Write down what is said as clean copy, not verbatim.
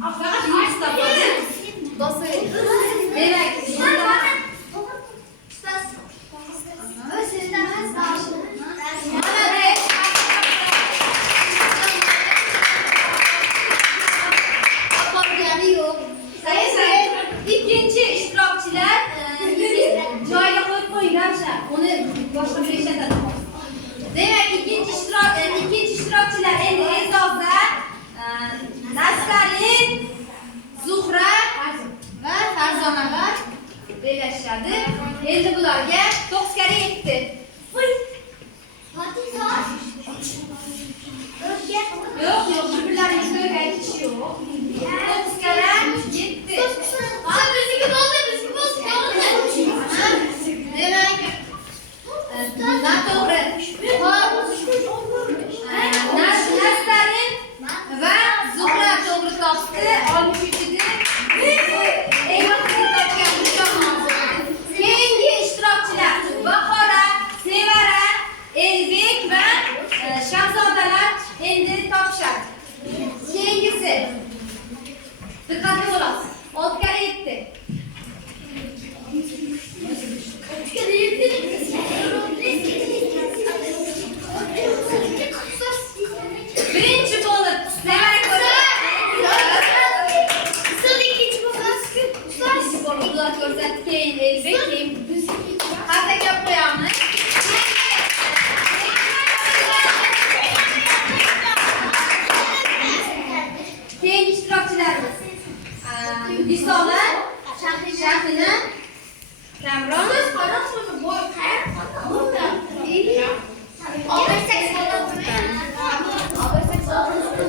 Faqat yuz topadi. Demak, ikkinchi ishtirokchilar joyiga qo'yib qo'yinglar. Uni boshqa bir ishlatadi. Demak, ikkinchi ishtirokchilar endi E'zoza, Nastarin, Zuhra va Farzona belashadi. Endi bularga 9 karra yetdi. Yo'q, bir-birlariga ko'rib aytish yo'q. 9 karra yetdi. Demak, noto'g'ri. Nastarin va Zuhra to'g'ri topdi. 63 keyingi ishtirokchilar Bahora, Sevara, Elbek va Shahzodalar endi topishadi. Keyingisi diqqatli bo'lasiz. 6 karra yetdi. Birinchi bo'lib Sevara ko'rsatdi, keyin Elbek, keyin qasaga qo'yamiz. Keyingi ishtirokchilarimiz Bisola, Shahrina, Kamron,